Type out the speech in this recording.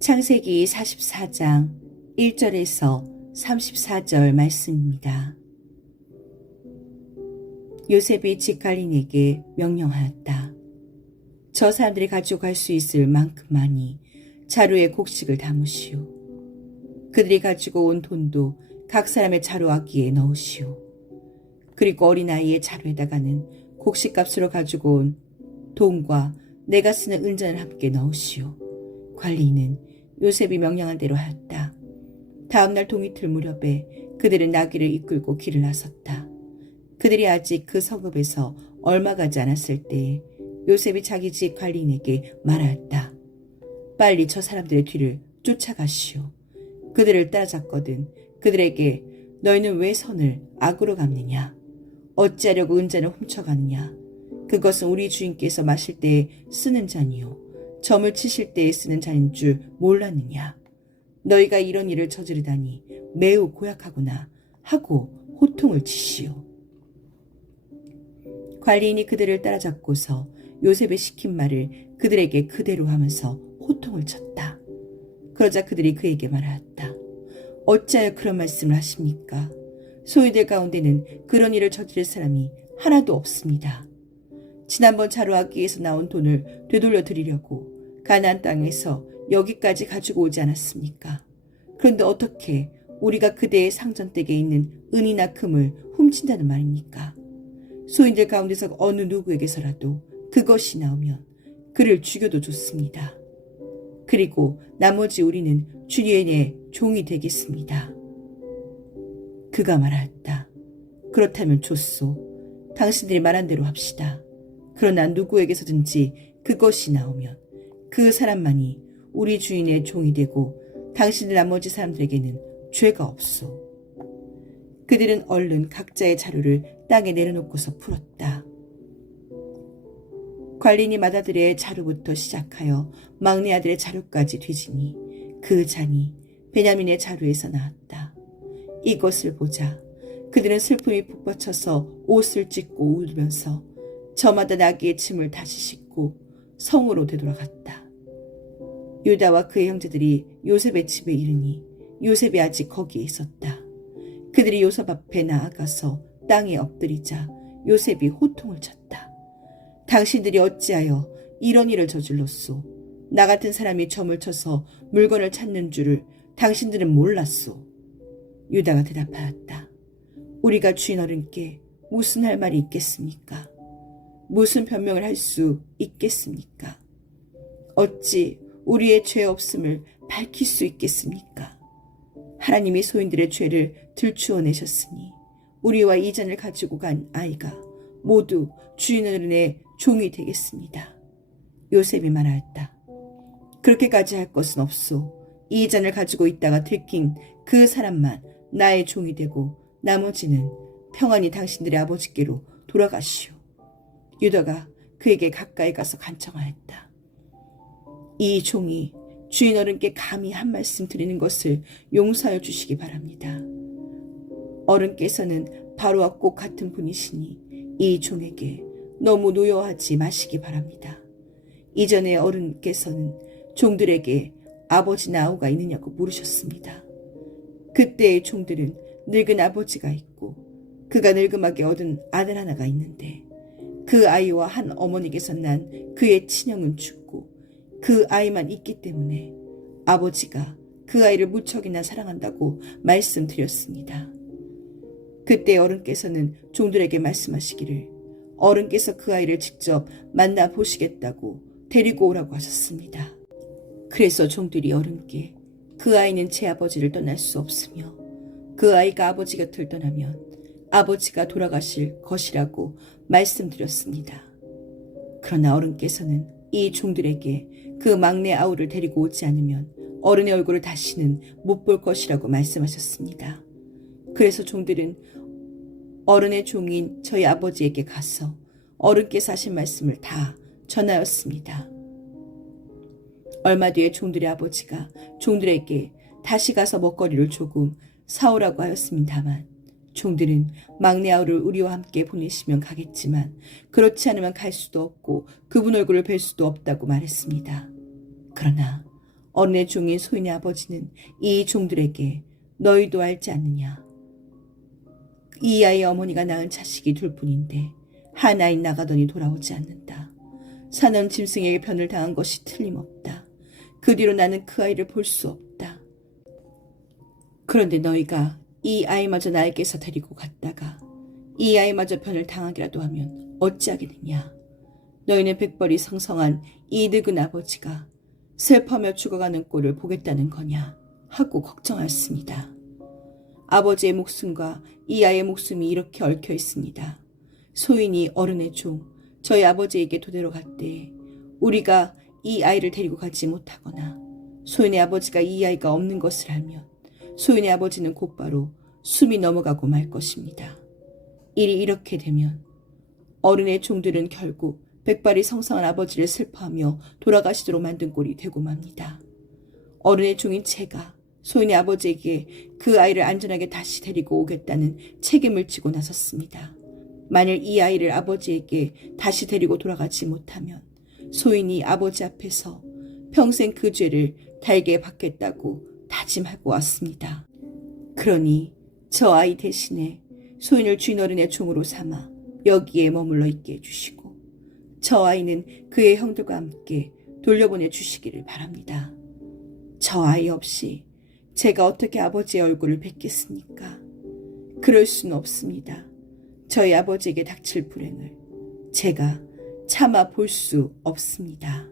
창세기 44장 1절에서 34절 말씀입니다. 요셉이 직갈린에게 명령하였다. 저 사람들이 가지고 갈 수 있을 만큼만이 자루에 곡식을 담으시오. 그들이 가지고 온 돈도 각 사람의 자루아기에 넣으시오. 그리고 어린아이의 자루에다가는 곡식값으로 가지고 온 돈과 내가 쓰는 은전을 함께 넣으시오. 관리인은 요셉이 명령한 대로 하였다. 다음날 동이틀 무렵에 그들은 나귀를 이끌고 길을 나섰다. 그들이 아직 그 성읍에서 얼마 가지 않았을 때에 요셉이 자기 집 관리인에게 말하였다. 빨리 저 사람들의 뒤를 쫓아가시오. 그들을 따라잡거든 그들에게 너희는 왜 선을 악으로 갚느냐? 어찌하려고 은잔을 훔쳐가느냐? 그것은 우리 주인께서 마실 때에 쓰는 잔이요 점을 치실 때에 쓰는 잔인 줄 몰랐느냐? 너희가 이런 일을 저지르다니 매우 고약하구나 하고 호통을 치시오. 관리인이 그들을 따라잡고서 요셉의 시킨 말을 그들에게 그대로 하면서 호통을 쳤다. 그러자 그들이 그에게 말하였다. 어찌하여 그런 말씀을 하십니까? 소유들 가운데는 그런 일을 저지를 사람이 하나도 없습니다. 지난번 자루아기에서 나온 돈을 되돌려 드리려고 가나안 땅에서 여기까지 가지고 오지 않았습니까? 그런데 어떻게 우리가 그대의 상전댁에 있는 은이나 금을 훔친다는 말입니까? 소인들 가운데서 어느 누구에게서라도 그것이 나오면 그를 죽여도 좋습니다. 그리고 나머지 우리는 주인의 종이 되겠습니다. 그가 말하였다. 그렇다면 좋소. 당신들이 말한 대로 합시다. 그러나 누구에게서든지 그것이 나오면 그 사람만이 우리 주인의 종이 되고 당신들 나머지 사람들에게는 죄가 없소. 그들은 얼른 각자의 자루를 땅에 내려놓고서 풀었다. 관리인이 맏아들의 자루부터 시작하여 막내 아들의 자루까지 뒤지니 그 잔이 베냐민의 자루에서 나왔다. 이것을 보자 그들은 슬픔이 북받쳐서 옷을 찢고 울면서 저마다 나귀의 침을 다시 씻고 성으로 되돌아갔다. 유다와 그의 형제들이 요셉의 집에 이르니 요셉이 아직 거기에 있었다. 그들이 요셉 앞에 나아가서 땅에 엎드리자 요셉이 호통을 쳤다. 당신들이 어찌하여 이런 일을 저질렀소? 나 같은 사람이 점을 쳐서 물건을 찾는 줄을 당신들은 몰랐소. 유다가 대답하였다. 우리가 주인 어른께 무슨 할 말이 있겠습니까? 무슨 변명을 할 수 있겠습니까? 어찌 우리의 죄 없음을 밝힐 수 있겠습니까? 하나님이 소인들의 죄를 들추어내셨으니 우리와 이 잔을 가지고 간 아이가 모두 주인 어른의 종이 되겠습니다. 요셉이 말하였다. 그렇게까지 할 것은 없소. 이 잔을 가지고 있다가 들킨 그 사람만 나의 종이 되고 나머지는 평안히 당신들의 아버지께로 돌아가시오. 유다가 그에게 가까이 가서 간청하였다. 이 종이 주인 어른께 감히 한 말씀 드리는 것을 용서하여 주시기 바랍니다. 어른께서는 바로와 꼭 같은 분이시니 이 종에게 너무 노여하지 마시기 바랍니다. 이전에 어른께서는 종들에게 아버지나 아우가 있느냐고 물으셨습니다. 그때의 종들은 늙은 아버지가 있고 그가 늙음하게 얻은 아들 하나가 있는데 그 아이와 한 어머니께서 난 그의 친형은 죽고 그 아이만 있기 때문에 아버지가 그 아이를 무척이나 사랑한다고 말씀드렸습니다. 그때 어른께서는 종들에게 말씀하시기를 어른께서 그 아이를 직접 만나보시겠다고 데리고 오라고 하셨습니다. 그래서 종들이 어른께 그 아이는 제 아버지를 떠날 수 없으며 그 아이가 아버지 곁을 떠나면 아버지가 돌아가실 것이라고 말씀드렸습니다. 그러나 어른께서는 이 종들에게 그 막내 아우를 데리고 오지 않으면 어른의 얼굴을 다시는 못 볼 것이라고 말씀하셨습니다. 그래서 종들은 어른의 종인 저희 아버지에게 가서 어른께서 하신 말씀을 다 전하였습니다. 얼마 뒤에 종들의 아버지가 종들에게 다시 가서 먹거리를 조금 사오라고 하였습니다만 종들은 막내 아우를 우리와 함께 보내시면 가겠지만 그렇지 않으면 갈 수도 없고 그분 얼굴을 뵐 수도 없다고 말했습니다. 그러나 어른의 종인 소인의 아버지는 이 종들에게 너희도 알지 않느냐. 이 아이의 어머니가 낳은 자식이 둘뿐인데 하나인 나가더니 돌아오지 않는다. 사는 짐승에게 변을 당한 것이 틀림없다. 그 뒤로 나는 그 아이를 볼 수 없다. 그런데 너희가 이 아이마저 나에게서 데리고 갔다가 이 아이마저 변을 당하기라도 하면 어찌하겠느냐. 너희는 백벌이 성성한 이 늙은 아버지가 슬퍼며 죽어가는 꼴을 보겠다는 거냐 하고 걱정하였습니다. 아버지의 목숨과 이 아이의 목숨이 이렇게 얽혀 있습니다. 소인이 어른의 종, 저희 아버지에게 도대로 갔대 우리가 이 아이를 데리고 가지 못하거나 소인의 아버지가 이 아이가 없는 것을 알면 소인의 아버지는 곧바로 숨이 넘어가고 말 것입니다. 일이 이렇게 되면 어른의 종들은 결국 백발이 성성한 아버지를 슬퍼하며 돌아가시도록 만든 꼴이 되고 맙니다. 어른의 종인 제가 소인의 아버지에게 그 아이를 안전하게 다시 데리고 오겠다는 책임을 지고 나섰습니다. 만일 이 아이를 아버지에게 다시 데리고 돌아가지 못하면 소인이 아버지 앞에서 평생 그 죄를 달게 받겠다고 다짐하고 왔습니다. 그러니 저 아이 대신에 소인을 주인어른의 종으로 삼아 여기에 머물러 있게 해주시고 저 아이는 그의 형들과 함께 돌려보내 주시기를 바랍니다. 저 아이 없이 제가 어떻게 아버지의 얼굴을 뵙겠습니까? 그럴 수는 없습니다. 저희 아버지에게 닥칠 불행을 제가 참아 볼 수 없습니다.